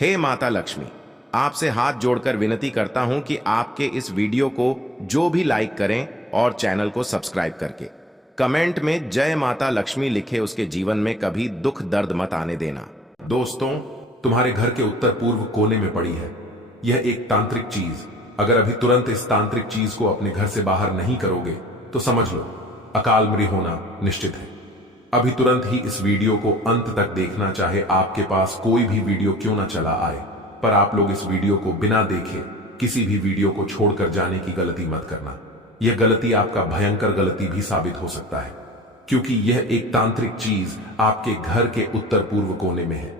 हे माता लक्ष्मी, आपसे हाथ जोड़कर विनती करता हूं कि आपके इस वीडियो को जो भी लाइक करें और चैनल को सब्सक्राइब करके कमेंट में जय माता लक्ष्मी लिखे, उसके जीवन में कभी दुख दर्द मत आने देना। दोस्तों, तुम्हारे घर के उत्तर पूर्व कोने में पड़ी है यह एक तांत्रिक चीज। अगर अभी तुरंत इस तांत्रिक चीज को अपने घर से बाहर नहीं करोगे तो समझ लो अकाल मृत्यु होना निश्चित है। अभी तुरंत ही इस वीडियो को अंत तक देखना, चाहे आपके पास कोई भी वीडियो क्यों ना चला आए, पर आप लोग इस वीडियो को बिना देखे किसी भी वीडियो को छोड़कर जाने की गलती मत करना। यह गलती आपका भयंकर गलती भी साबित हो सकता है, क्योंकि यह एक तांत्रिक चीज आपके घर के उत्तर पूर्व कोने में है।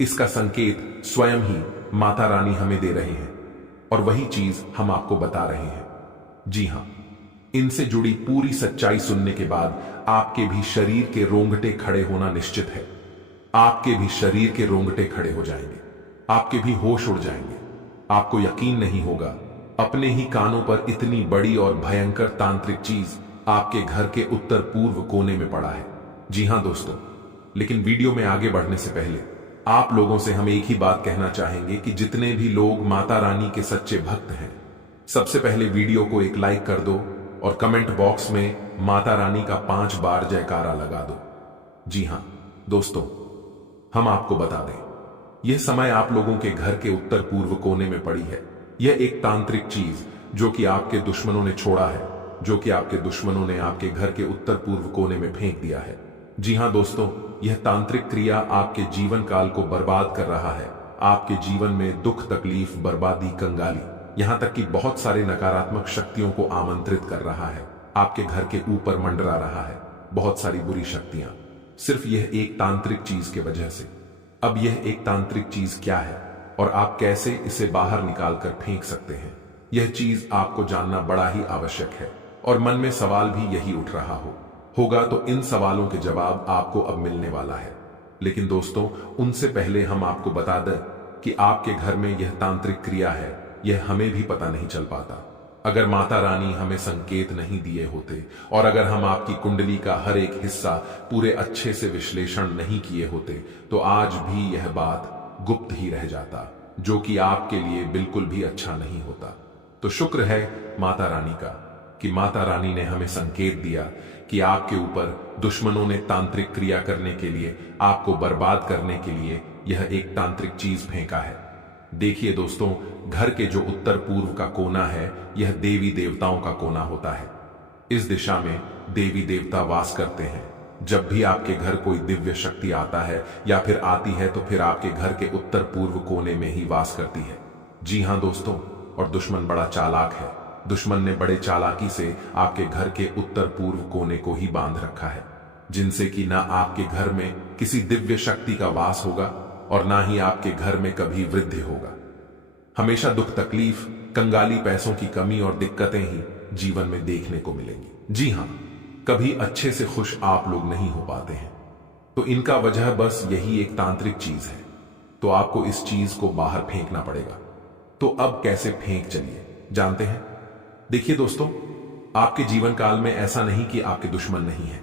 इसका संकेत स्वयं ही माता रानी हमें दे रहे हैं और वही चीज हम आपको बता रहे हैं। जी हां, इनसे जुड़ी पूरी सच्चाई सुनने के बाद आपके भी शरीर के रोंगटे खड़े होना निश्चित है। आपके भी शरीर के रोंगटे खड़े हो जाएंगे, आपके भी होश उड़ जाएंगे। आपको यकीन नहीं होगा, अपने ही कानों पर इतनी बड़ी और भयंकर तांत्रिक चीज आपके घर के उत्तर पूर्व कोने में पड़ा है। जी हां दोस्तों, लेकिन वीडियो में आगे बढ़ने से पहले आप लोगों से हम एक ही बात कहना चाहेंगे कि जितने भी लोग माता रानी के सच्चे भक्त हैं, सबसे पहले वीडियो को एक लाइक कर दो और कमेंट बॉक्स में माता रानी का 5 बार जयकारा लगा दो। जी हां दोस्तों, हम आपको बता दें, यह समय आप लोगों के घर के उत्तर पूर्व कोने में पड़ी है। यह एक तांत्रिक चीज जो कि आपके दुश्मनों ने छोड़ा है, जो कि आपके दुश्मनों ने आपके घर के उत्तर पूर्व कोने में फेंक दिया है। जी हां दोस्तों, यह तांत्रिक क्रिया आपके जीवन काल को बर्बाद कर रहा है। आपके जीवन में दुख, तकलीफ, बर्बादी, कंगाली, यहां तक कि बहुत सारे नकारात्मक शक्तियों को आमंत्रित कर रहा है। आपके घर के ऊपर मंडरा रहा है बहुत सारी बुरी शक्तियां, सिर्फ यह एक तांत्रिक चीज के वजह से। अब यह एक तांत्रिक चीज क्या है और आप कैसे इसे बाहर निकालकर फेंक सकते हैं, यह चीज आपको जानना बड़ा ही आवश्यक है। और मन में सवाल भी यही उठ रहा होगा तो इन सवालों के जवाब आपको अब मिलने वाला है। लेकिन दोस्तों, उनसे पहले हम आपको बता दें कि आपके घर में यह तांत्रिक क्रिया है, यह हमें भी पता नहीं चल पाता अगर माता रानी हमें संकेत नहीं दिए होते, और अगर हम आपकी कुंडली का हर एक हिस्सा पूरे अच्छे से विश्लेषण नहीं किए होते, तो आज भी यह बात गुप्त ही रह जाता, जो कि आपके लिए बिल्कुल भी अच्छा नहीं होता। तो शुक्र है माता रानी का कि माता रानी ने हमें संकेत दिया कि आपके ऊपर दुश्मनों ने तांत्रिक क्रिया करने के लिए, आपको बर्बाद करने के लिए यह एक तांत्रिक चीज फेंका है। देखिए दोस्तों, घर के जो उत्तर पूर्व का कोना है, यह देवी देवताओं का कोना होता है। इस दिशा में देवी देवता वास करते हैं। जब भी आपके घर कोई दिव्य शक्ति आता है या फिर आती है, तो फिर आपके घर के उत्तर पूर्व कोने में ही वास करती है। जी हां दोस्तों, और दुश्मन बड़ा चालाक है। दुश्मन ने बड़े चालाकी से आपके घर के उत्तर पूर्व कोने को ही बांध रखा है, जिनसे कि ना आपके घर में किसी दिव्य शक्ति का वास होगा और ना ही आपके घर में कभी वृद्धि होगा। हमेशा दुख, तकलीफ, कंगाली, पैसों की कमी और दिक्कतें ही जीवन में देखने को मिलेंगी। जी हां, कभी अच्छे से खुश आप लोग नहीं हो पाते हैं। तो इनका वजह बस यही एक तांत्रिक चीज है। तो आपको इस चीज को बाहर फेंकना पड़ेगा। तो अब कैसे फेंक, चलिए जानते हैं। देखिए दोस्तों, आपके जीवन काल में ऐसा नहीं कि आपके दुश्मन नहीं है।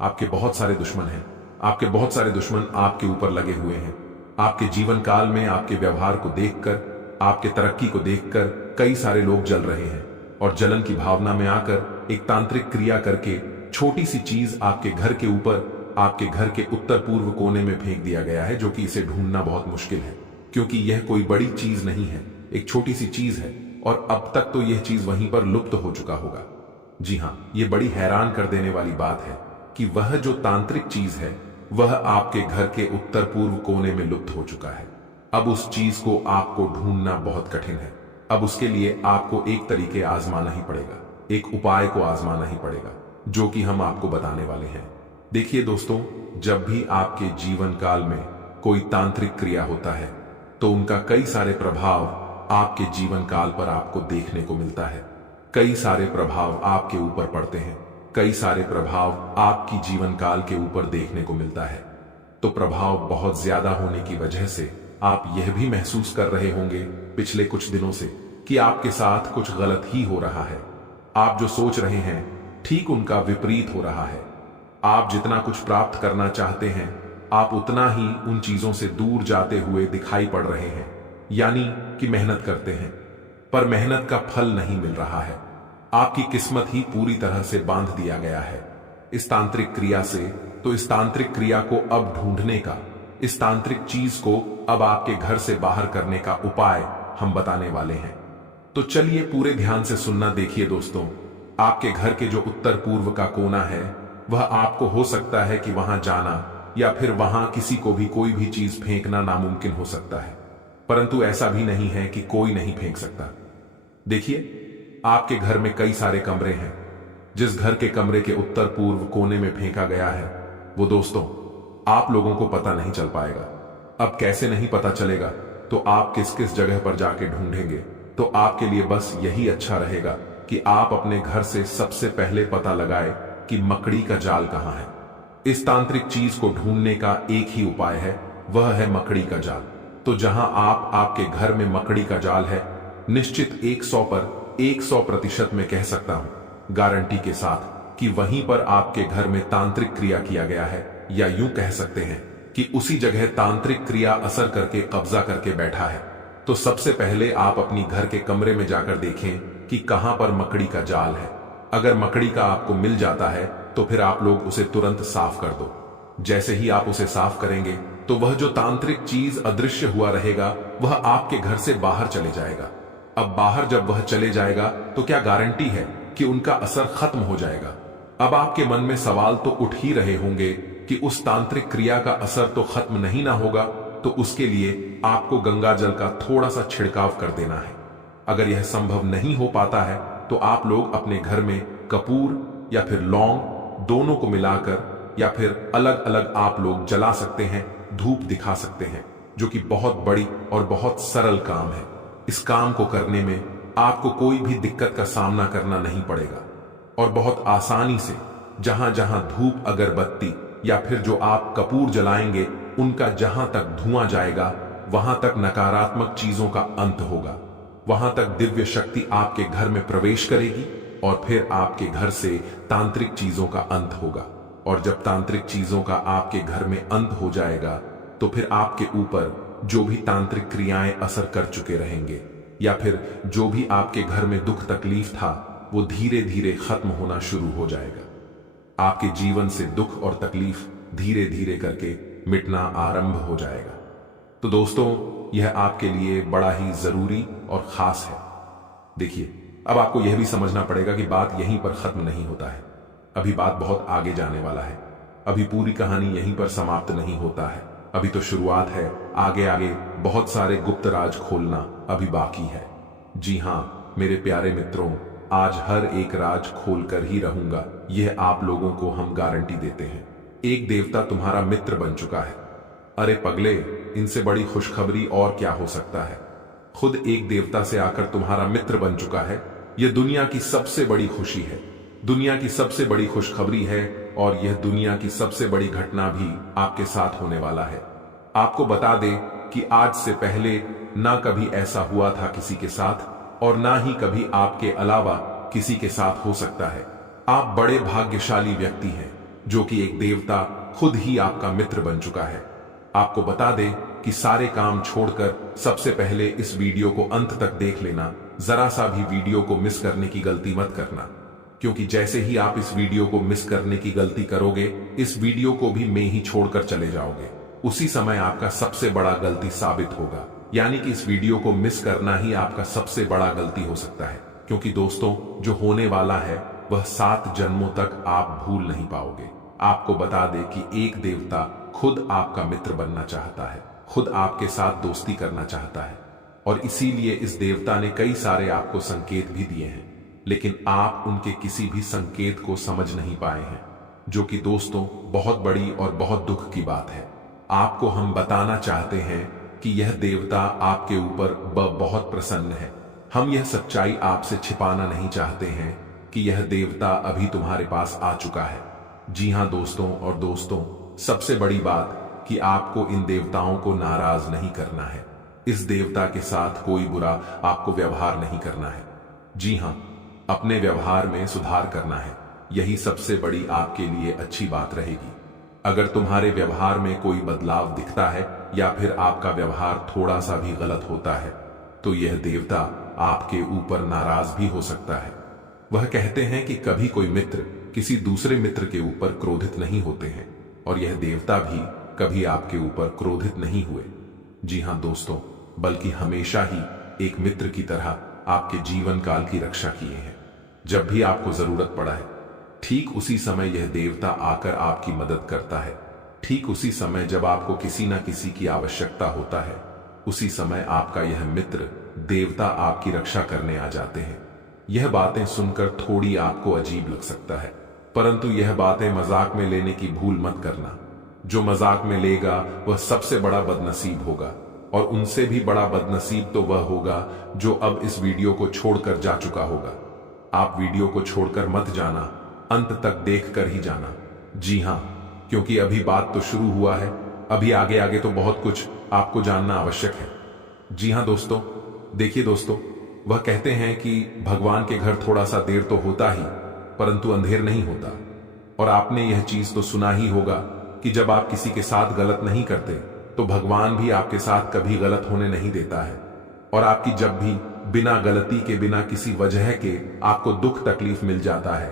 आपके बहुत सारे दुश्मन हैं। आपके बहुत सारे दुश्मन आपके ऊपर लगे हुए हैं। आपके जीवन काल में आपके व्यवहार को देखकर, आपके तरक्की को देखकर कई सारे लोग जल रहे हैं, और जलन की भावना में आकर एक तांत्रिक क्रिया करके छोटी सी चीज आपके घर के ऊपर, आपके घर के उत्तर पूर्व कोने में फेंक दिया गया है, जो कि इसे ढूंढना बहुत मुश्किल है, क्योंकि यह कोई बड़ी चीज नहीं है, एक छोटी सी चीज है, और अब तक तो यह चीज वहीं पर लुप्त हो चुका होगा। जी हां, यह बड़ी हैरान कर देने वाली बात है कि वह जो तांत्रिक चीज है, वह आपके घर के उत्तर पूर्व कोने में लुप्त हो चुका है। अब उस चीज को आपको ढूंढना बहुत कठिन है। अब उसके लिए आपको एक तरीके आजमाना ही पड़ेगा, एक उपाय को आजमाना ही पड़ेगा, जो कि हम आपको बताने वाले हैं। देखिए दोस्तों, जब भी आपके जीवन काल में कोई तांत्रिक क्रिया होता है, तो उनका कई सारे प्रभाव आपके जीवन काल पर आपको देखने को मिलता है। कई सारे प्रभाव आपके ऊपर पड़ते हैं, कई सारे प्रभाव आपकी जीवन काल के ऊपर देखने को मिलता है। तो प्रभाव बहुत ज्यादा होने की वजह से आप यह भी महसूस कर रहे होंगे पिछले कुछ दिनों से कि आपके साथ कुछ गलत ही हो रहा है। आप जो सोच रहे हैं ठीक उनका विपरीत हो रहा है। आप जितना कुछ प्राप्त करना चाहते हैं, आप उतना ही उन चीजों से दूर जाते हुए दिखाई पड़ रहे हैं, यानी कि मेहनत करते हैं पर मेहनत का फल नहीं मिल रहा है। आपकी किस्मत ही पूरी तरह से बांध दिया गया है इस तांत्रिक क्रिया से। तो इस तांत्रिक क्रिया को अब ढूंढने का, इस तांत्रिक चीज को अब आपके घर से बाहर करने का उपाय हम बताने वाले हैं। तो चलिए पूरे ध्यान से सुनना। देखिए दोस्तों, आपके घर के जो उत्तर पूर्व का कोना है, वह आपको हो सकता है कि वहां जाना या फिर वहां किसी को भी कोई भी चीज फेंकना नामुमकिन हो सकता है, परंतु ऐसा भी नहीं है कि कोई नहीं फेंक सकता। देखिए, आपके घर में कई सारे कमरे हैं। जिस घर के कमरे के उत्तर पूर्व कोने में फेंका गया है, वो दोस्तों आप लोगों को पता नहीं चल पाएगा। अब कैसे नहीं पता चलेगा, तो आप किस किस जगह पर जाके ढूंढेंगे? तो आपके लिए बस यही अच्छा रहेगा कि आप अपने घर से सबसे पहले पता लगाए कि मकड़ी का जाल कहां है। इस तांत्रिक चीज को ढूंढने का एक ही उपाय है, वह है मकड़ी का जाल। तो जहां आपके घर में मकड़ी का जाल है, निश्चित 100 पर 100% में कह सकता हूं गारंटी के साथ कि वहीं पर आपके घर में तांत्रिक क्रिया किया गया है, या यूं कह सकते हैं कि उसी जगह तांत्रिक क्रिया असर करके कब्जा करके बैठा है। तो सबसे पहले आप अपनी घर के कमरे में जाकर देखें कि कहां पर मकड़ी का जाल है। अगर मकड़ी का आपको मिल जाता है तो फिर आप लोग उसे तुरंत साफ कर दो। जैसे ही आप उसे साफ करेंगे तो वह जो तांत्रिक चीज अदृश्य हुआ रहेगा, वह आपके घर से बाहर चले जाएगा। अब बाहर जब वह चले जाएगा तो क्या गारंटी है कि उनका असर खत्म हो जाएगा? अब आपके मन में सवाल तो उठ ही रहे होंगे कि उस तांत्रिक क्रिया का असर तो खत्म नहीं ना होगा, तो उसके लिए आपको गंगा जल का थोड़ा सा छिड़काव कर देना है। अगर यह संभव नहीं हो पाता है तो आप लोग अपने घर में कपूर या फिर लौंग दोनों को मिलाकर या फिर अलग अलग आप लोग जला सकते हैं, धूप दिखा सकते हैं, जो कि बहुत बड़ी और बहुत सरल काम है। इस काम को करने में आपको कोई भी दिक्कत का सामना करना नहीं पड़ेगा और बहुत आसानी से जहां जहां धूप अगरबत्ती या फिर जो आप कपूर जलाएंगे, उनका जहां तक धुआं जाएगा, वहां तक नकारात्मक चीजों का अंत होगा, वहां तक दिव्य शक्ति आपके घर में प्रवेश करेगी और फिर आपके घर से तांत्रिक चीजों का अंत होगा। और जब तांत्रिक चीजों का आपके घर में अंत हो जाएगा तो फिर आपके ऊपर जो भी तांत्रिक क्रियाएं असर कर चुके रहेंगे या फिर जो भी आपके घर में दुख तकलीफ था, वो धीरे धीरे खत्म होना शुरू हो जाएगा। आपके जीवन से दुख और तकलीफ धीरे धीरे करके मिटना आरंभ हो जाएगा। तो दोस्तों, यह आपके लिए बड़ा ही जरूरी और खास है। देखिए, अब आपको यह भी समझना पड़ेगा कि बात यहीं पर खत्म नहीं होता है, अभी बात बहुत आगे जाने वाला है। अभी पूरी कहानी यहीं पर समाप्त नहीं होता है, अभी तो शुरुआत है। आगे आगे बहुत सारे गुप्त राज खोलना अभी बाकी है। जी हां मेरे प्यारे मित्रों, आज हर एक राज खोलकर ही रहूंगा, यह आप लोगों को हम गारंटी देते हैं। एक देवता तुम्हारा मित्र बन चुका है। अरे पगले, इनसे बड़ी खुशखबरी और क्या हो सकता है? खुद एक देवता से आकर तुम्हारा मित्र बन चुका है। यह दुनिया की सबसे बड़ी खुशी है, दुनिया की सबसे बड़ी खुशखबरी है, और यह दुनिया की सबसे बड़ी घटना भी आपके साथ होने वाला है। आपको बता दें कि आज से पहले ना कभी ऐसा हुआ था किसी के साथ, और ना ही कभी आपके अलावा किसी के साथ हो सकता है। आप बड़े भाग्यशाली व्यक्ति हैं, जो कि एक देवता खुद ही आपका मित्र बन चुका है। आपको बता दें कि सारे काम छोड़कर सबसे पहले इस वीडियो को अंत तक देख लेना। जरा सा भी वीडियो को मिस करने की गलती मत करना, क्योंकि जैसे ही आप इस वीडियो को मिस करने की गलती करोगे, इस वीडियो को भी मैं ही छोड़कर चले जाओगे। उसी समय आपका सबसे बड़ा गलती साबित होगा, यानी कि इस वीडियो को मिस करना ही आपका सबसे बड़ा गलती हो सकता है। क्योंकि दोस्तों, जो होने वाला है वह 7 जन्मों तक आप भूल नहीं पाओगे। आपको बता दे कि एक देवता खुद आपका मित्र बनना चाहता है, खुद आपके साथ दोस्ती करना चाहता है, और इसीलिए इस देवता ने कई सारे आपको संकेत भी दिए हैं, लेकिन आप उनके किसी भी संकेत को समझ नहीं पाए हैं, जो कि दोस्तों बहुत बड़ी और बहुत दुख की बात है। आपको हम बताना चाहते हैं कि यह देवता आपके ऊपर बहुत प्रसन्न है। हम यह सच्चाई आपसे छिपाना नहीं चाहते हैं कि यह देवता अभी तुम्हारे पास आ चुका है। जी हां दोस्तों, और दोस्तों सबसे बड़ी बात कि आपको इन देवताओं को नाराज नहीं करना है। इस देवता के साथ कोई बुरा आपको व्यवहार नहीं करना है। जी हां, अपने व्यवहार में सुधार करना है। यही सबसे बड़ी आपके लिए अच्छी बात रहेगी। अगर तुम्हारे व्यवहार में कोई बदलाव दिखता है या फिर आपका व्यवहार थोड़ा सा भी गलत होता है तो यह देवता आपके ऊपर नाराज भी हो सकता है। वह कहते हैं कि कभी कोई मित्र किसी दूसरे मित्र के ऊपर क्रोधित नहीं होते हैं और यह देवता भी कभी आपके ऊपर क्रोधित नहीं हुए। जी हां दोस्तों, बल्कि हमेशा ही एक मित्र की तरह आपके जीवन काल की रक्षा किए हैं। जब भी आपको जरूरत पड़ा है ठीक उसी समय यह देवता आकर आपकी मदद करता है। ठीक उसी समय जब आपको किसी न किसी की आवश्यकता होता है उसी समय आपका यह मित्र देवता आपकी रक्षा करने आ जाते हैं। यह बातें सुनकर थोड़ी आपको अजीब लग सकता है, परंतु यह बातें मजाक में लेने की भूल मत करना। जो मजाक में लेगा वह सबसे बड़ा बदनसीब होगा और उनसे भी बड़ा बदनसीब तो वह होगा जो अब इस वीडियो को छोड़कर जा चुका होगा। आप वीडियो को छोड़कर मत जाना, अंत तक देख कर ही जाना। जी हां, क्योंकि अभी बात तो शुरू हुआ है, अभी आगे आगे तो बहुत कुछ आपको जानना आवश्यक है। जी हां दोस्तों, देखिए दोस्तों, वह कहते हैं कि भगवान के घर थोड़ा सा देर तो होता ही परंतु अंधेर नहीं होता। और आपने यह चीज तो सुना ही होगा कि जब आप किसी के साथ गलत नहीं करते तो भगवान भी आपके साथ कभी गलत होने नहीं देता है। और आपकी जब भी बिना गलती के बिना किसी वजह के आपको दुख तकलीफ मिल जाता है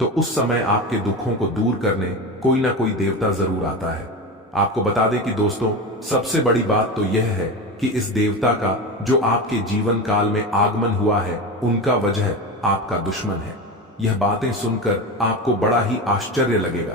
तो उस समय आपके दुखों को दूर करने कोई ना कोई देवता जरूर आता है। आपको बता दें कि दोस्तों, सबसे बड़ी बात तो यह है कि इस देवता का जो आपके जीवन काल में आगमन हुआ है उनका वजह आपका दुश्मन है। यह बातें सुनकर आपको बड़ा ही आश्चर्य लगेगा,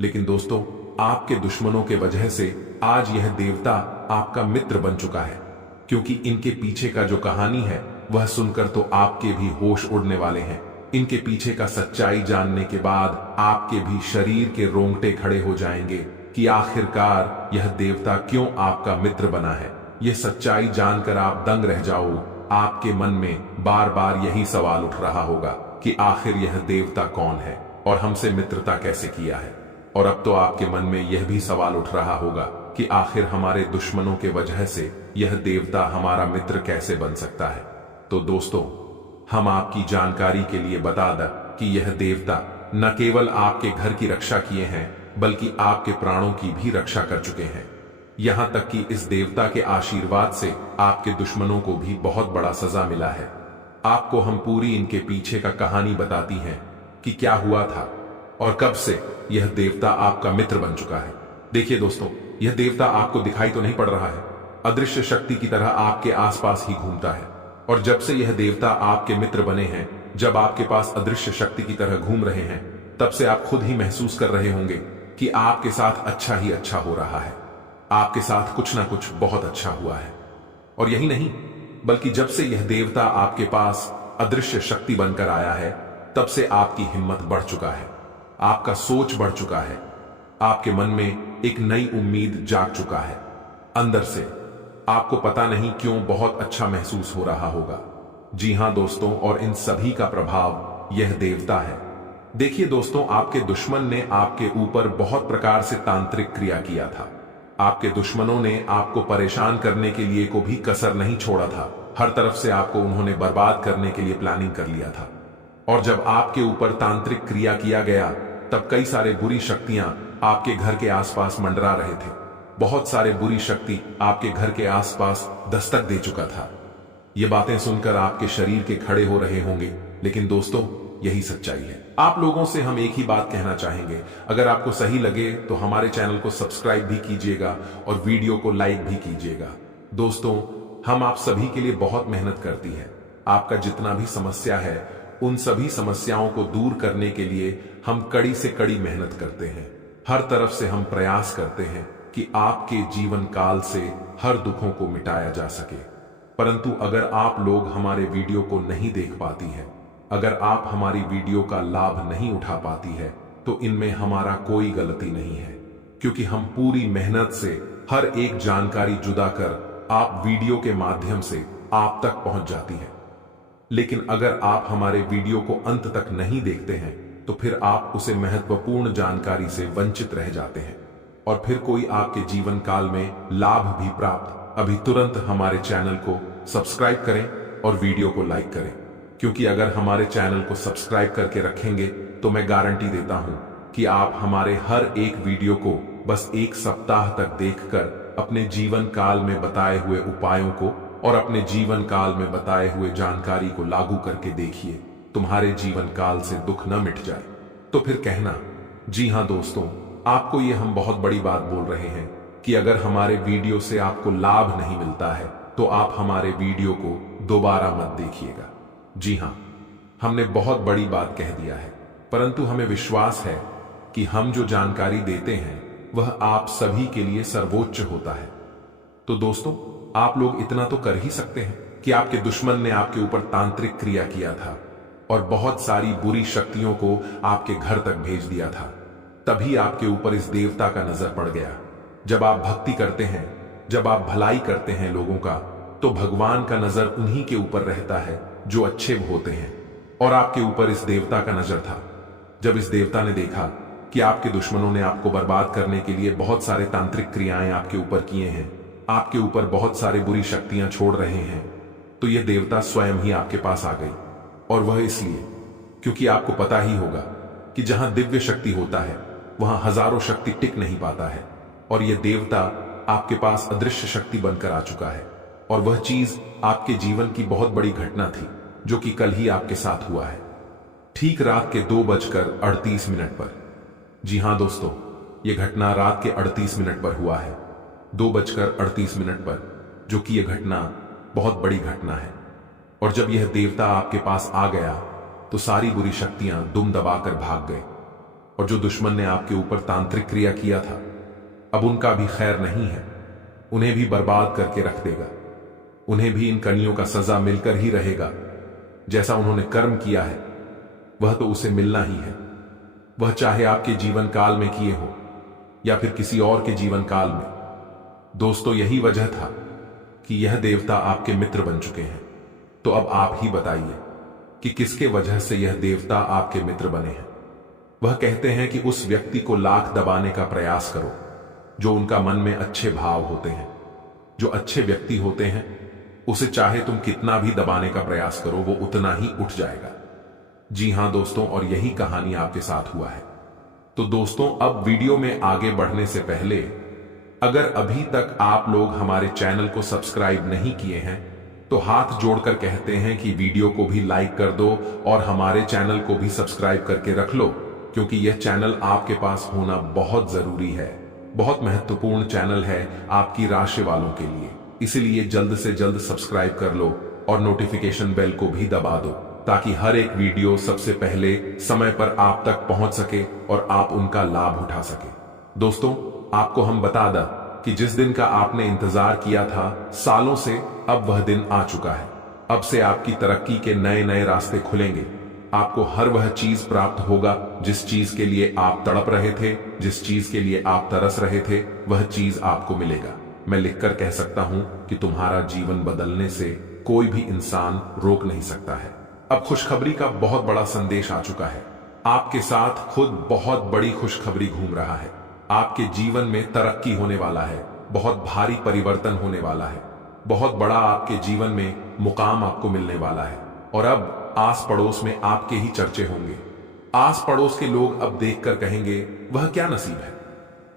लेकिन दोस्तों आपके दुश्मनों के वजह से आज यह देवता आपका मित्र बन चुका है। क्योंकि इनके पीछे का जो कहानी है वह सुनकर तो आपके भी होश उड़ने वाले हैं। इनके पीछे का सच्चाई जानने के बाद आपके भी शरीर के रोंगटे खड़े हो जाएंगे कि आखिरकार यह देवता क्यों आपका मित्र बना है। यह सच्चाई जानकर आप दंग रह जाओ। आपके मन में बार बार यही सवाल उठ रहा होगा कि आखिर यह देवता कौन है और हमसे मित्रता कैसे किया है। और अब तो आपके मन में यह भी सवाल उठ रहा होगा कि आखिर हमारे दुश्मनों के वजह से यह देवता हमारा मित्र कैसे बन सकता है। तो दोस्तों, हम आपकी जानकारी के लिए बता दें कि यह देवता न केवल आपके घर की रक्षा किए हैं बल्कि आपके प्राणों की भी रक्षा कर चुके हैं। यहां तक कि इस देवता के आशीर्वाद से आपके दुश्मनों को भी बहुत बड़ा सजा मिला है। आपको हम पूरी इनके पीछे का कहानी बताती हैं कि क्या हुआ था और कब से यह देवता आपका मित्र बन चुका है। देखिए दोस्तों, यह देवता आपको दिखाई तो नहीं पड़ रहा है, अदृश्य शक्ति की तरह आपके आसपास ही घूमता है। और जब से यह देवता आपके मित्र बने हैं, जब आपके पास अदृश्य शक्ति की तरह घूम रहे हैं, तब से आप खुद ही महसूस कर रहे होंगे कि आपके साथ अच्छा ही अच्छा हो रहा है। आपके साथ कुछ ना कुछ बहुत अच्छा हुआ है। और यही नहीं, बल्कि जब से यह देवता आपके पास अदृश्य शक्ति बनकर आया है तब से आपकी हिम्मत बढ़ चुका है, आपका सोच बढ़ चुका है, आपके मन में एक नई उम्मीद जाग चुका है। अंदर से आपको पता नहीं क्यों बहुत अच्छा महसूस हो रहा होगा। जी हां दोस्तों, और इन सभी का प्रभाव यह देवता है। देखिए दोस्तों, आपके दुश्मन ने आपके ऊपर बहुत प्रकार से तांत्रिक क्रिया किया था। आपके दुश्मनों ने आपको परेशान करने के लिए को भी कसर नहीं छोड़ा था। हर तरफ से आपको उन्होंने बर्बाद करने के लिए प्लानिंग कर लिया था। और जब आपके ऊपर तांत्रिक क्रिया किया गया तब कई सारे बुरी शक्तियां आपके घर के आसपास मंडरा रहे थे। बहुत सारे बुरी शक्ति आपके घर के आसपास दस्तक दे चुका था। ये बातें सुनकर आपके शरीर के खड़े हो रहे होंगे, लेकिन दोस्तों यही सच्चाई है। आप लोगों से हम एक ही बात कहना चाहेंगे, अगर आपको सही लगे तो हमारे चैनल को सब्सक्राइब भी कीजिएगा और वीडियो को लाइक भी कीजिएगा। दोस्तों, हम आप सभी के लिए बहुत मेहनत करती है। आपका जितना भी समस्या है उन सभी समस्याओं को दूर करने के लिए हम कड़ी से कड़ी मेहनत करते हैं। हर तरफ से हम प्रयास करते हैं कि आपके जीवन काल से हर दुखों को मिटाया जा सके। परंतु अगर आप लोग हमारे वीडियो को नहीं देख पाती हैं, अगर आप हमारी वीडियो का लाभ नहीं उठा पाती है, तो इनमें हमारा कोई गलती नहीं है, क्योंकि हम पूरी मेहनत से हर एक जानकारी जुदा कर आप वीडियो के माध्यम से आप तक पहुंच जाती है। लेकिन अगर आप हमारे वीडियो को अंत तक नहीं देखते हैं तो फिर आप उसे महत्वपूर्ण जानकारी से वंचित रह जाते हैं और फिर कोई आपके जीवन काल में लाभ भी प्राप्त। अभी तुरंत हमारे चैनल को सब्सक्राइब करें और वीडियो को लाइक करें, क्योंकि अगर हमारे चैनल को सब्सक्राइब करके रखेंगे तो मैं गारंटी देता हूं कि आप हमारे हर एक वीडियो को बस एक सप्ताह तक देखकर अपने जीवन काल में बताए हुए उपायों को और अपने जीवन काल में बताए हुए जानकारी को लागू करके देखिए, तुम्हारे जीवन काल से दुख न मिट जाए। तो फिर कहना, जी हां दोस्तों, आपको ये हम बहुत बड़ी बात बोल रहे हैं कि अगर हमारे वीडियो से आपको लाभ नहीं मिलता है तो आप हमारे वीडियो को दोबारा मत देखिएगा। जी हां, हमने बहुत बड़ी बात कह दिया है, परंतु हमें विश्वास है कि हम जो जानकारी देते हैं वह आप सभी के लिए सर्वोच्च होता है। तो दोस्तों, आप लोग इतना तो कर ही सकते हैं कि आपके दुश्मन ने आपके ऊपर तांत्रिक क्रिया किया था और बहुत सारी बुरी शक्तियों को आपके घर तक भेज दिया था, तभी आपके ऊपर इस देवता का नजर पड़ गया। जब आप भक्ति करते हैं, जब आप भलाई करते हैं लोगों का, तो भगवान का नजर उन्हीं के ऊपर रहता है जो अच्छे होते हैं, और आपके ऊपर इस देवता का नजर था। जब इस देवता ने देखा कि आपके दुश्मनों ने आपको बर्बाद करने के लिए बहुत सारे तांत्रिक क्रियाएं आपके ऊपर किए हैं, आपके ऊपर बहुत सारी बुरी शक्तियां छोड़ रहे हैं, तो यह देवता स्वयं ही आपके पास आ गई। और वह इसलिए क्योंकि आपको पता ही होगा कि जहां दिव्य शक्ति होता है वहां हजारों शक्ति टिक नहीं पाता है, और यह देवता आपके पास अदृश्य शक्ति बनकर आ चुका है। और वह चीज आपके जीवन की बहुत बड़ी घटना थी जो कि कल ही आपके साथ हुआ है, ठीक रात के 2:38 पर। जी हां दोस्तों, यह घटना रात के 38 पर हुआ है, 2:38 पर, जो कि यह घटना बहुत बड़ी घटना है। और जब यह देवता आपके पास आ गया तो सारी बुरी शक्तियां दुम दबाकर भाग गए, और जो दुश्मन ने आपके ऊपर तांत्रिक क्रिया किया था अब उनका भी खैर नहीं है, उन्हें भी बर्बाद करके रख देगा। उन्हें भी इन कनियों का सजा मिलकर ही रहेगा। जैसा उन्होंने कर्म किया है वह तो उसे मिलना ही है, वह चाहे आपके जीवन काल में किए हो या फिर किसी और के जीवन काल में। दोस्तों, यही वजह था कि यह देवता आपके मित्र बन चुके हैं। तो अब आप ही बताइए कि किसके वजह से यह देवता आपके मित्र बने हैं। वह कहते हैं कि उस व्यक्ति को लाख दबाने का प्रयास करो जो उनका मन में अच्छे भाव होते हैं। जो अच्छे व्यक्ति होते हैं उसे चाहे तुम कितना भी दबाने का प्रयास करो, वो उतना ही उठ जाएगा। जी हां दोस्तों, और यही कहानी आपके साथ हुआ है। तो दोस्तों, अब वीडियो में आगे बढ़ने से पहले अगर अभी तक आप लोग हमारे चैनल को सब्सक्राइब नहीं किए हैं तो हाथ जोड़कर कहते हैं कि वीडियो को भी लाइक कर दो और हमारे चैनल को भी सब्सक्राइब करके रख लो, क्योंकि यह चैनल आपके पास होना बहुत जरूरी है। बहुत महत्वपूर्ण चैनल है आपकी राशि वालों के लिए, इसलिए जल्द से जल्द सब्सक्राइब कर लो और नोटिफिकेशन बेल को भी दबा दो, ताकि हर एक वीडियो सबसे पहले समय पर आप तक पहुंच सके और आप उनका लाभ उठा सके। दोस्तों, आपको हम बता दें कि जिस दिन का आपने इंतजार किया था सालों से, अब वह दिन आ चुका है। अब से आपकी तरक्की के नए नए रास्ते खुलेंगे। आपको हर वह चीज प्राप्त होगा जिस चीज के लिए आप तड़प रहे थे, जिस चीज के लिए आप तरस रहे थे, वह चीज आपको मिलेगा। मैं लिखकर कह सकता हूं कि तुम्हारा जीवन बदलने से कोई भी इंसान रोक नहीं सकता है। अब खुशखबरी का बहुत बड़ा संदेश आ चुका है। आपके साथ खुद बहुत बड़ी खुशखबरी घूम रहा है। आपके जीवन में तरक्की होने वाला है, बहुत भारी परिवर्तन होने वाला है, बहुत बड़ा आपके जीवन में मुकाम आपको मिलने वाला है। और अब आस पड़ोस में आपके ही चर्चे होंगे। आस पड़ोस के लोग अब देखकर कहेंगे, वह क्या नसीब है,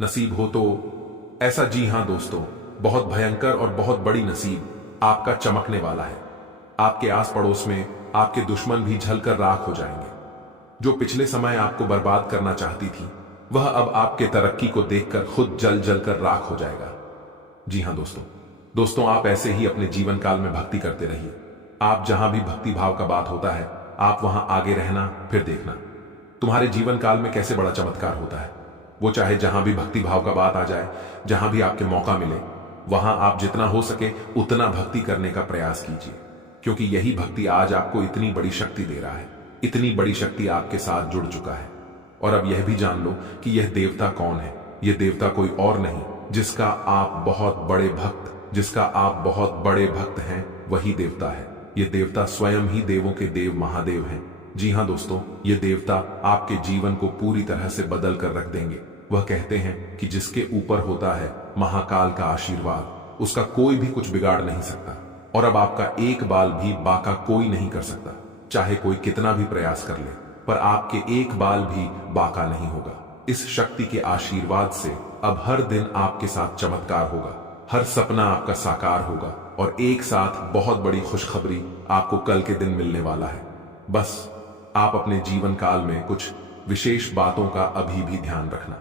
नसीब हो तो ऐसा। जी हां दोस्तों, बहुत भयंकर और बहुत बड़ी नसीब आपका चमकने वाला है। आपके आस पड़ोस में आपके दुश्मन भी जलकर राख हो जाएंगे। जो पिछले समय आपको बर्बाद करना चाहती थी वह अब आपके तरक्की को देखकर खुद जल जल कर राख हो जाएगा। जी हां दोस्तों, आप ऐसे ही अपने जीवन काल में भक्ति करते रहिए। आप जहां भी भक्ति भाव का बात होता है आप वहां आगे रहना, फिर देखना तुम्हारे जीवन काल में कैसे बड़ा चमत्कार होता है। वो चाहे जहां भी भक्ति भाव का बात आ जाए, जहां भी आपके मौका मिले, वहां आप जितना हो सके उतना भक्ति करने का प्रयास कीजिए, क्योंकि यही भक्ति आज आपको इतनी बड़ी शक्ति दे रहा है। इतनी बड़ी शक्ति आपके साथ जुड़ चुका है। और अब यह भी जान लो कि यह देवता कौन है। यह देवता कोई और नहीं, जिसका आप बहुत बड़े भक्त हैं, वही देवता है। यह देवता स्वयं ही देवों के देव महादेव हैं। जी हां दोस्तों, यह देवता आपके जीवन को पूरी तरह से बदल कर रख देंगे। वह कहते हैं कि जिसके ऊपर होता है महाकाल का आशीर्वाद, उसका कोई भी कुछ बिगाड़ नहीं सकता। और अब आपका एक बाल भी बाका कोई नहीं कर सकता, चाहे कोई कितना भी प्रयास कर ले, पर आपके एक बाल भी बाका नहीं होगा। इस शक्ति के आशीर्वाद से अब हर दिन आपके साथ चमत्कार होगा, हर सपना आपका साकार होगा और एक साथ बहुत बड़ी खुशखबरी आपको कल के दिन मिलने वाला है। बस आप अपने जीवन काल में कुछ विशेष बातों का अभी भी ध्यान रखना।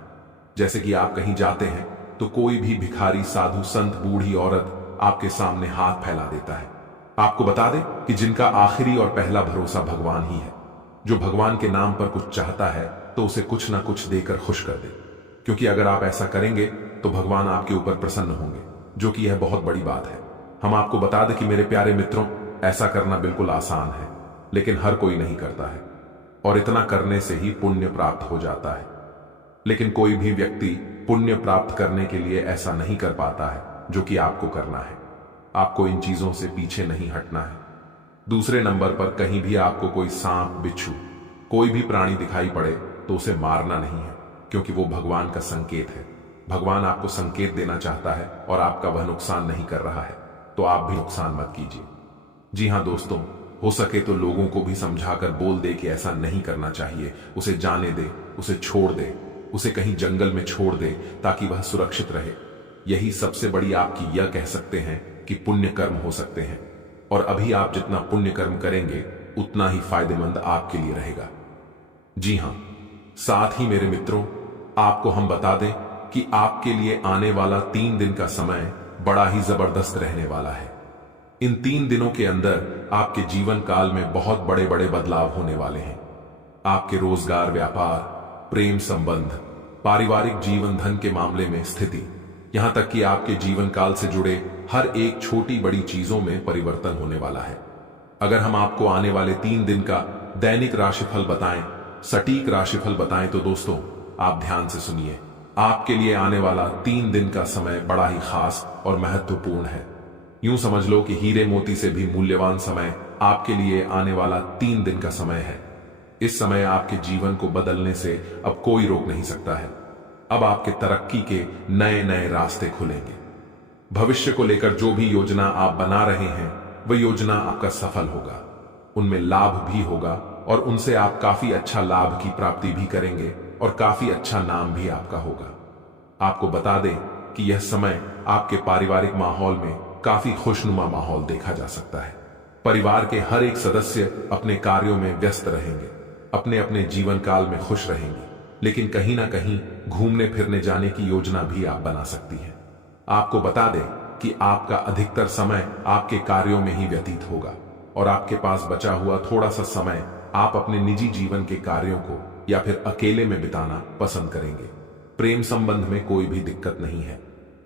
जैसे कि आप कहीं जाते हैं तो कोई भी भिखारी, साधु, संत, बूढ़ी औरत आपके सामने हाथ फैला देता है। आपको बता दें कि जिनका आखिरी और पहला भरोसा भगवान ही है, जो भगवान के नाम पर कुछ चाहता है तो उसे कुछ ना कुछ देकर खुश कर दे, क्योंकि अगर आप ऐसा करेंगे तो भगवान आपके ऊपर प्रसन्न होंगे, जो कि यह बहुत बड़ी बात है। हम आपको बता दें कि मेरे प्यारे मित्रों, ऐसा करना बिल्कुल आसान है, लेकिन हर कोई नहीं करता है और इतना करने से ही पुण्य प्राप्त हो जाता है। लेकिन कोई भी व्यक्ति पुण्य प्राप्त करने के लिए ऐसा नहीं कर पाता है जो कि आपको करना है। आपको इन चीजों से पीछे नहीं हटना है। दूसरे नंबर पर, कहीं भी आपको कोई सांप, बिच्छू, कोई भी प्राणी दिखाई पड़े तो उसे मारना नहीं है, क्योंकि वो भगवान का संकेत है। भगवान आपको संकेत देना चाहता है और आपका वह नुकसान नहीं कर रहा है, तो आप भी नुकसान मत कीजिए। जी हां दोस्तों, हो सके तो लोगों को भी समझाकर बोल दे कि ऐसा नहीं करना चाहिए, उसे जाने दे, उसे छोड़ दे, उसे कहीं जंगल में छोड़ दे ताकि वह सुरक्षित रहे। यही सबसे बड़ी आपकी यह कह सकते हैं कि पुण्य कर्म हो सकते हैं। और अभी आप जितना पुण्य कर्म करेंगे उतना ही फायदेमंद आपके लिए रहेगा। जी हां, साथ ही मेरे मित्रों, आपको हम बता दें कि आपके लिए आने वाला 3 दिन का समय बड़ा ही जबरदस्त रहने वाला है। इन 3 दिनों के अंदर आपके जीवन काल में बहुत बड़े बड़े बदलाव होने वाले हैं। आपके रोजगार, व्यापार, प्रेम संबंध, पारिवारिक जीवन, धन के मामले में स्थिति, यहां तक कि आपके जीवन काल से जुड़े हर एक छोटी बड़ी चीजों में परिवर्तन होने वाला है। अगर हम आपको आने वाले 3 दिन का दैनिक राशिफल बताएं, सटीक राशिफल बताएं, तो दोस्तों आप ध्यान से सुनिए। आपके लिए आने वाला 3 दिन का समय बड़ा ही खास और महत्वपूर्ण है। यूं समझ लो कि हीरे मोती से भी मूल्यवान समय आपके लिए आने वाला 3 दिन का समय है। इस समय आपके जीवन को बदलने से अब कोई रोक नहीं सकता है। अब आपके तरक्की के नए नए रास्ते खुलेंगे। भविष्य को लेकर जो भी योजना आप बना रहे हैं, वह योजना आपका सफल होगा, उनमें लाभ भी होगा और उनसे आप काफी अच्छा लाभ की प्राप्ति भी करेंगे और काफी अच्छा नाम भी आपका होगा। आपको बता दें कि यह समय आपके पारिवारिक माहौल में काफी खुशनुमा माहौल देखा जा सकता है। परिवार के हर एक सदस्य अपने कार्यों में व्यस्त रहेंगे, अपने अपने जीवन काल में खुश रहेंगे, लेकिन कहीं ना कहीं घूमने फिरने जाने की योजना भी आप बना सकती हैं। आपको बता दें कि आपका अधिकतर समय आपके कार्यों में ही व्यतीत होगा और आपके पास बचा हुआ थोड़ा सा समय आप अपने निजी जीवन के कार्यों को या फिर अकेले में बिताना पसंद करेंगे। प्रेम संबंध में कोई भी दिक्कत नहीं है,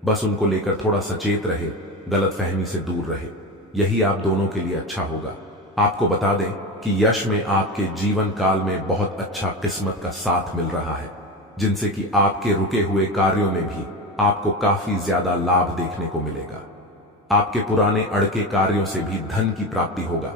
बस उनको लेकर थोड़ा सचेत रहे, गलतफहमी से दूर रहे, यही आप दोनों के लिए अच्छा होगा। आपको बता दें कि यश में आपके जीवन काल में बहुत अच्छा किस्मत का साथ मिल रहा है, जिनसे कि आपके रुके हुए कार्यों में भी आपको काफी ज्यादा लाभ देखने को मिलेगा। आपके पुराने अड़के कार्यों से भी धन की प्राप्ति होगा।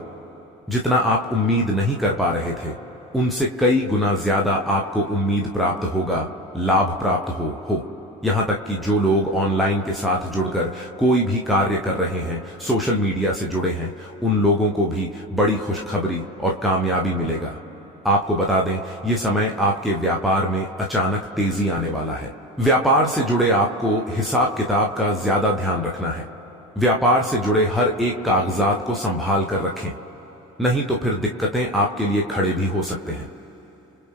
जितना आप उम्मीद नहीं कर पा रहे थे, उनसे कई गुना ज्यादा आपको उम्मीद प्राप्त होगा, लाभ प्राप्त हो। यहां तक कि जो लोग ऑनलाइन के साथ जुड़कर कोई भी कार्य कर रहे हैं, सोशल मीडिया से जुड़े हैं, उन लोगों को भी बड़ी खुशखबरी और कामयाबी मिलेगा। आपको बता दें, यह समय आपके व्यापार में अचानक तेजी आने वाला है। व्यापार से जुड़े आपको हिसाब किताब का ज्यादा ध्यान रखना है। व्यापार से जुड़े हर एक कागजात को संभाल कर रखें, नहीं तो फिर दिक्कतें आपके लिए खड़े भी हो सकते हैं।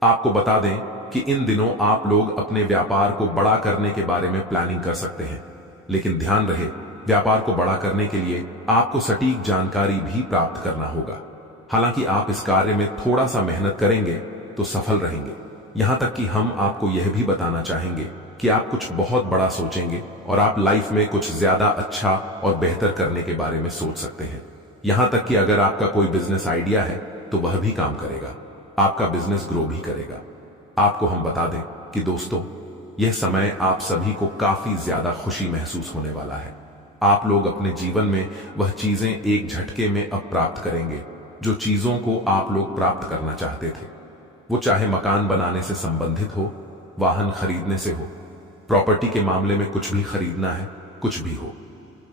आपको बता दें कि इन दिनों आप लोग अपने व्यापार को बड़ा करने के बारे में प्लानिंग कर सकते हैं, लेकिन ध्यान रहे, व्यापार को बड़ा करने के लिए आपको सटीक जानकारी भी प्राप्त करना होगा। हालांकि आप इस कार्य में थोड़ा सा मेहनत करेंगे तो सफल रहेंगे। यहां तक कि हम आपको यह भी बताना चाहेंगे कि आप कुछ बहुत बड़ा सोचेंगे और आप लाइफ में कुछ ज्यादा अच्छा और बेहतर करने के बारे में सोच सकते हैं। यहां तक कि अगर आपका कोई बिजनेस आइडिया है तो वह भी काम करेगा, आपका बिजनेस ग्रो भी करेगा। आपको हम बता दें कि दोस्तों, यह समय आप सभी को काफी ज्यादा खुशी महसूस होने वाला है। आप लोग अपने जीवन में वह चीजें एक झटके में अब प्राप्त करेंगे जो चीजों को आप लोग प्राप्त करना चाहते थे। वो चाहे मकान बनाने से संबंधित हो, वाहन खरीदने से हो, प्रॉपर्टी के मामले में कुछ भी खरीदना है, कुछ भी हो,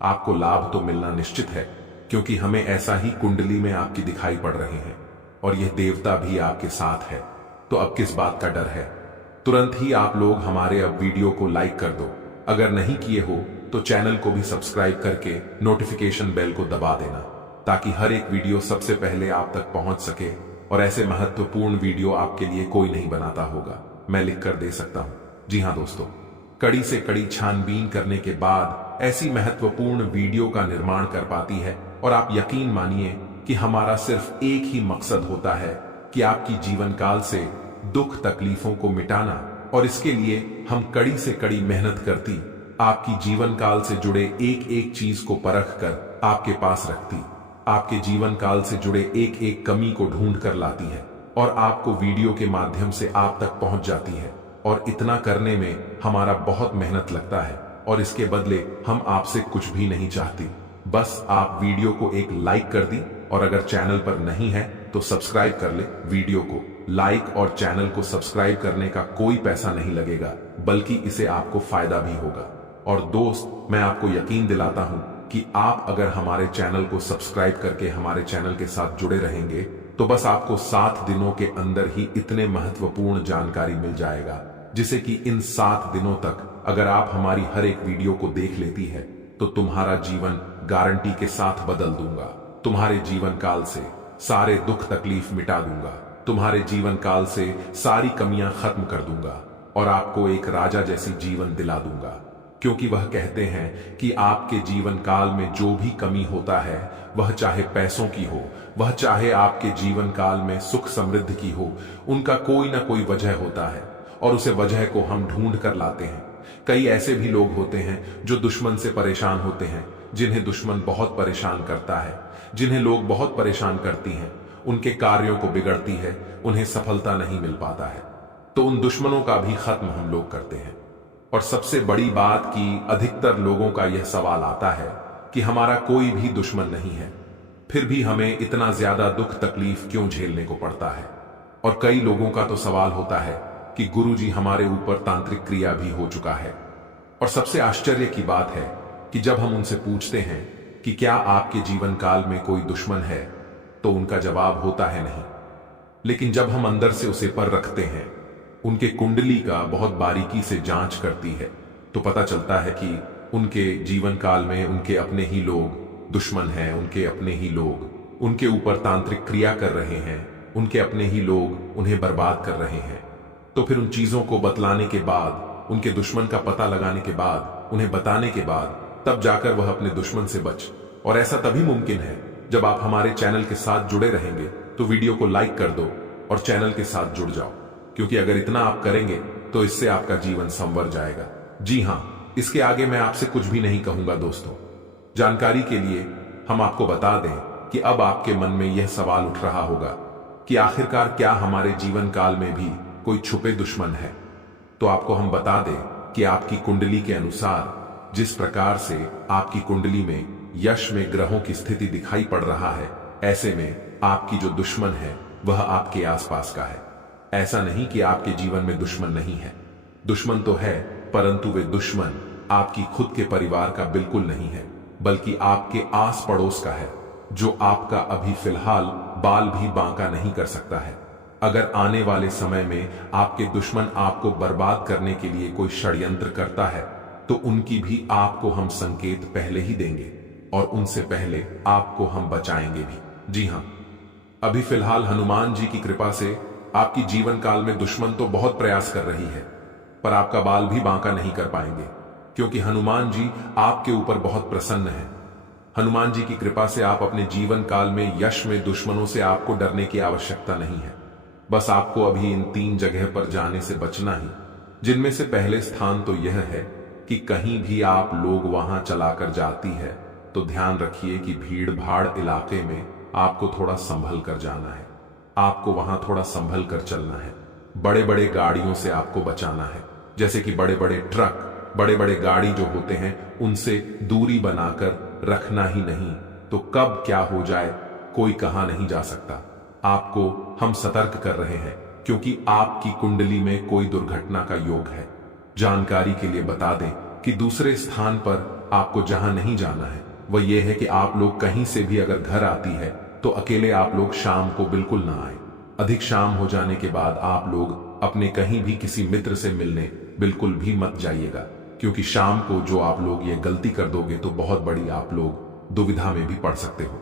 आपको लाभ तो मिलना निश्चित है, क्योंकि हमें ऐसा ही कुंडली में आपकी दिखाई पड़ रहे हैं और यह देवता भी आपके साथ है। तो अब किस बात का डर है? तुरंत ही आप लोग हमारे अब वीडियो को लाइक कर दो। अगर नहीं किए हो तो चैनल को भी सब्सक्राइब करके नोटिफिकेशन बेल को दबा देना, ताकि हर एक वीडियो सबसे पहले आप तक पहुंच सके। और ऐसे महत्वपूर्ण वीडियो आपके लिए कोई नहीं बनाता होगा, मैं लिख कर दे सकता हूं। जी हां दोस्तों, कड़ी से कड़ी छानबीन करने के बाद ऐसी महत्वपूर्ण वीडियो का निर्माण कर पाती है। और आप यकीन मानिए कि हमारा सिर्फ एक ही मकसद होता है कि आपकी जीवन काल से दुख तकलीफों को मिटाना। और इसके लिए हम कड़ी से कड़ी मेहनत करती, आपकी जीवन काल से जुड़े एक एक चीज को परख कर आपके पास रखती, आपके जीवन काल से जुड़े एक एक कमी को ढूंढ कर लाती है और आपको वीडियो के माध्यम से आप तक पहुंच जाती है। और इतना करने में हमारा बहुत मेहनत लगता है और इसके बदले हम आपसे कुछ भी नहीं चाहती, बस आप वीडियो को एक लाइक कर दी। और अगर चैनल पर नहीं है तो सब्सक्राइब कर ले। वीडियो को लाइक और चैनल को सब्सक्राइब करने का कोई पैसा नहीं लगेगा, बल्कि इसे आपको फायदा भी होगा। और दोस्त, मैं आपको यकीन दिलाता हूं कि आप अगर हमारे चैनल को सब्सक्राइब करके हमारे चैनल के साथ जुड़े रहेंगे तो बस आपको 7 दिनों के अंदर ही इतने महत्वपूर्ण जानकारी मिल जाएगा, जिसे कि इन 7 दिनों तक अगर आप हमारी हर एक वीडियो को देख लेती है तो तुम्हारा जीवन गारंटी के साथ बदल दूंगा। तुम्हारे जीवन काल से सारे दुख तकलीफ मिटा दूंगा, तुम्हारे जीवन काल से सारी कमियां खत्म कर दूंगा और आपको एक राजा जैसी जीवन दिला दूंगा। क्योंकि वह कहते हैं कि आपके जीवन काल में जो भी कमी होता है, वह चाहे पैसों की हो, वह चाहे आपके जीवन काल में सुख समृद्धि की हो, उनका कोई ना कोई वजह होता है और उसे वजह को हम ढूंढ कर लाते हैं। कई ऐसे भी लोग होते हैं जो दुश्मन से परेशान होते हैं, जिन्हें दुश्मन बहुत परेशान करता है, जिन्हें लोग बहुत परेशान करती हैं, उनके कार्यों को बिगड़ती है, उन्हें सफलता नहीं मिल पाता है, तो उन दुश्मनों का भी खत्म हम लोग करते हैं। और सबसे बड़ी बात कि अधिकतर लोगों का यह सवाल आता है कि हमारा कोई भी दुश्मन नहीं है, फिर भी हमें इतना ज्यादा दुख तकलीफ क्यों झेलने को पड़ता है। और कई लोगों का तो सवाल होता है कि गुरुजी, हमारे ऊपर तांत्रिक क्रिया भी हो चुका है। और सबसे आश्चर्य की बात है कि जब हम उनसे पूछते हैं कि क्या आपके जीवन काल में कोई दुश्मन है, तो उनका जवाब होता है नहीं। लेकिन जब हम अंदर से उसे पर रखते हैं, उनके कुंडली का बहुत बारीकी से जांच करती है, तो पता चलता है कि उनके जीवन काल में उनके अपने ही लोग दुश्मन हैं, उनके अपने ही लोग उनके ऊपर तांत्रिक क्रिया कर रहे हैं, उनके अपने ही लोग उन्हें बर्बाद कर रहे हैं। तो फिर उन चीजों को बतलाने के बाद, उनके दुश्मन का पता लगाने के बाद, उन्हें बताने के बाद, तब जाकर वह अपने दुश्मन से बच। और ऐसा तभी मुमकिन है जब आप हमारे चैनल के साथ जुड़े रहेंगे। तो वीडियो को लाइक कर दो और चैनल के साथ जुड़ जाओ, क्योंकि अगर इतना आप करेंगे तो इससे आपका जीवन संवर जाएगा। जी हां, इसके आगे मैं आपसे कुछ भी नहीं कहूंगा दोस्तों। जानकारी के लिए हम आपको बता दें कि अब आपके मन में यह सवाल उठ रहा होगा कि आखिरकार क्या हमारे जीवन काल में भी कोई छुपे दुश्मन है। तो आपको हम बता दें कि आपकी कुंडली के अनुसार जिस प्रकार से आपकी कुंडली में यश में ग्रहों की स्थिति दिखाई पड़ रहा है, ऐसे में आपकी जो दुश्मन है वह आपके आसपास का है। ऐसा नहीं कि आपके जीवन में दुश्मन नहीं है, दुश्मन तो है, परंतु वे दुश्मन आपकी खुद के परिवार का बिल्कुल नहीं है, बल्कि आपके आस पड़ोस का है, जो आपका अभी फिलहाल बाल भी बांका नहीं कर सकता है। अगर आने वाले समय में आपके दुश्मन आपको बर्बाद करने के लिए कोई षड्यंत्र करता है, तो उनकी भी आपको हम संकेत पहले ही देंगे और उनसे पहले आपको हम बचाएंगे भी। जी हां, अभी फिलहाल हनुमान जी की कृपा से आपकी जीवन काल में दुश्मन तो बहुत प्रयास कर रही है, पर आपका बाल भी बांका नहीं कर पाएंगे, क्योंकि हनुमान जी आपके ऊपर बहुत प्रसन्न है। हनुमान जी की कृपा से आप अपने जीवन काल में यश में दुश्मनों से आपको डरने की आवश्यकता नहीं है। बस आपको अभी इन 3 जगह पर जाने से बचना ही, जिनमें से पहले स्थान तो यह है कि कहीं भी आप लोग वहां चलाकर जाती है तो ध्यान रखिए कि भीड़ भाड़ इलाके में आपको थोड़ा संभल कर जाना है, आपको वहां थोड़ा संभल कर चलना है। बड़े बड़े गाड़ियों से आपको बचाना है, जैसे कि बड़े बड़े ट्रक, बड़े बड़े गाड़ी जो होते हैं, उनसे दूरी बनाकर रखना ही नहीं, तो कब क्या हो जाए कोई कहा नहीं जा सकता। आपको हम सतर्क कर रहे हैं, क्योंकि आपकी कुंडली में कोई दुर्घटना का योग है। जानकारी के लिए बता दें कि दूसरे स्थान पर आपको जहां नहीं जाना है वह यह है कि आप लोग कहीं से भी अगर घर आती है तो अकेले आप लोग शाम को बिल्कुल ना आए। अधिक शाम हो जाने के बाद आप लोग अपने कहीं भी किसी मित्र से मिलने बिल्कुल भी मत जाइएगा, क्योंकि शाम को जो आप लोग ये गलती कर दोगे तो बहुत बड़ी आप लोग दुविधा में भी पड़ सकते हो।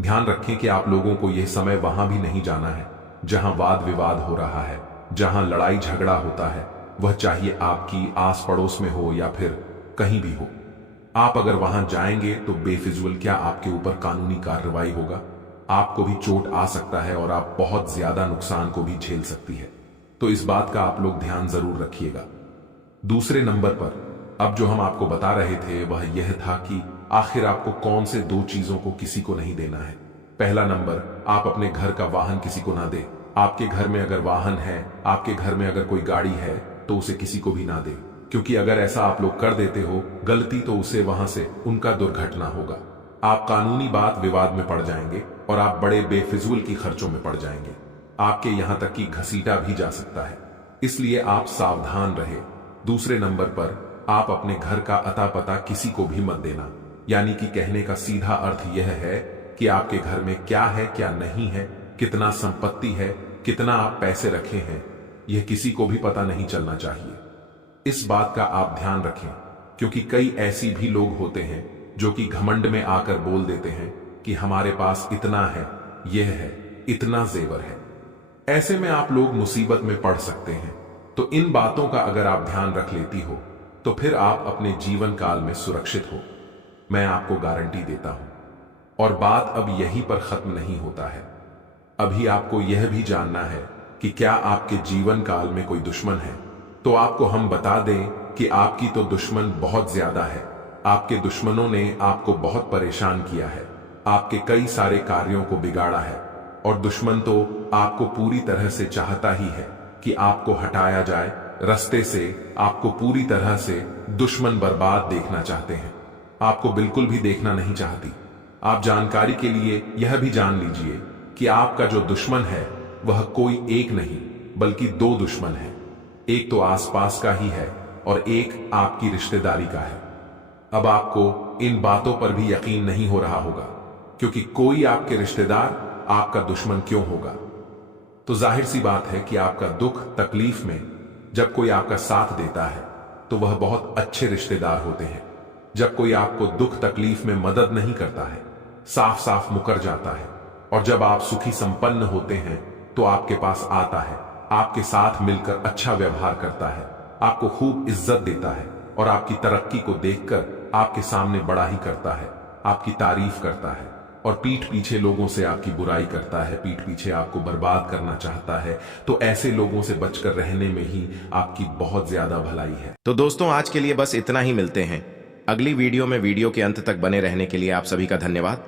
ध्यान रखें कि आप लोगों को यह समय वहां भी नहीं जाना है जहां वाद विवाद हो रहा है, जहां लड़ाई झगड़ा होता है, वह चाहिए आपकी आस पड़ोस में हो या फिर कहीं भी हो। आप अगर वहां जाएंगे तो बेफिजूल क्या आपके ऊपर कानूनी कार्रवाई होगा, आपको भी चोट आ सकता है और आप बहुत ज्यादा नुकसान को भी झेल सकती है। तो इस बात का आप लोग ध्यान जरूर रखिएगा। दूसरे नंबर पर अब जो हम आपको बता रहे थे वह यह था कि आखिर आपको कौन से 2 चीजों को किसी को नहीं देना है। पहला नंबर, आप अपने घर का वाहन किसी को ना दे। आपके घर में अगर वाहन है, आपके घर में अगर कोई गाड़ी है तो उसे किसी को भी ना दे, क्योंकि अगर ऐसा आप लोग कर देते हो गलती तो उसे वहां से उनका दुर्घटना होगा। आप कानूनी बात विवाद में पड़ जाएंगे और आप बड़े बेफिजूल की खर्चों में पड़ जाएंगे। आपके यहां तक कि घसीटा भी जा सकता है, इसलिए आप सावधान रहे। दूसरे नंबर पर, आप अपने घर का अता पता किसी को भी मत देना। यानी कि कहने का सीधा अर्थ यह है कि आपके घर में क्या है क्या नहीं है, कितना संपत्ति है, कितना आप पैसे रखे हैं, यह किसी को भी पता नहीं चलना चाहिए। इस बात का आप ध्यान रखें, क्योंकि कई ऐसी भी लोग होते हैं जो कि घमंड में आकर बोल देते हैं कि हमारे पास इतना है, यह है, इतना जेवर है। ऐसे में आप लोग मुसीबत में पड़ सकते हैं। तो इन बातों का अगर आप ध्यान रख लेती हो तो फिर आप अपने जीवन काल में सुरक्षित हो, मैं आपको गारंटी देता हूं। और बात अब यहीं पर खत्म नहीं होता है। अभी आपको यह भी जानना है कि क्या आपके जीवन काल में कोई दुश्मन है। तो आपको हम बता दें कि आपकी तो दुश्मन बहुत ज्यादा है। आपके दुश्मनों ने आपको बहुत परेशान किया है, आपके कई सारे कार्यों को बिगाड़ा है, और दुश्मन तो आपको पूरी तरह से चाहता ही है कि आपको हटाया जाए रास्ते से। आपको पूरी तरह से दुश्मन बर्बाद देखना चाहते हैं, आपको बिल्कुल भी देखना नहीं चाहती। आप जानकारी के लिए यह भी जान लीजिए कि आपका जो दुश्मन है वह कोई एक नहीं बल्कि 2 दुश्मन है। एक तो आसपास का ही है और एक आपकी रिश्तेदारी का है। अब आपको इन बातों पर भी यकीन नहीं हो रहा होगा, क्योंकि कोई आपके रिश्तेदार आपका दुश्मन क्यों होगा। तो जाहिर सी बात है कि आपका दुख तकलीफ में जब कोई आपका साथ देता है तो वह बहुत अच्छे रिश्तेदार होते हैं। जब कोई आपको दुख तकलीफ में मदद नहीं करता है, साफ साफ मुकर जाता है, और जब आप सुखी संपन्न होते हैं तो आपके पास आता है, आपके साथ मिलकर अच्छा व्यवहार करता है, आपको खूब इज्जत देता है और आपकी तरक्की को देखकर आपके सामने बड़ा ही करता है, आपकी तारीफ करता है, और पीठ पीछे लोगों से आपकी बुराई करता है, पीठ पीछे आपको बर्बाद करना चाहता है, तो ऐसे लोगों से बचकर रहने में ही आपकी बहुत ज्यादा भलाई है। तो दोस्तों आज के लिए बस इतना ही। मिलते हैं अगली वीडियो में। वीडियो के अंत तक बने रहने के लिए आप सभी का धन्यवाद।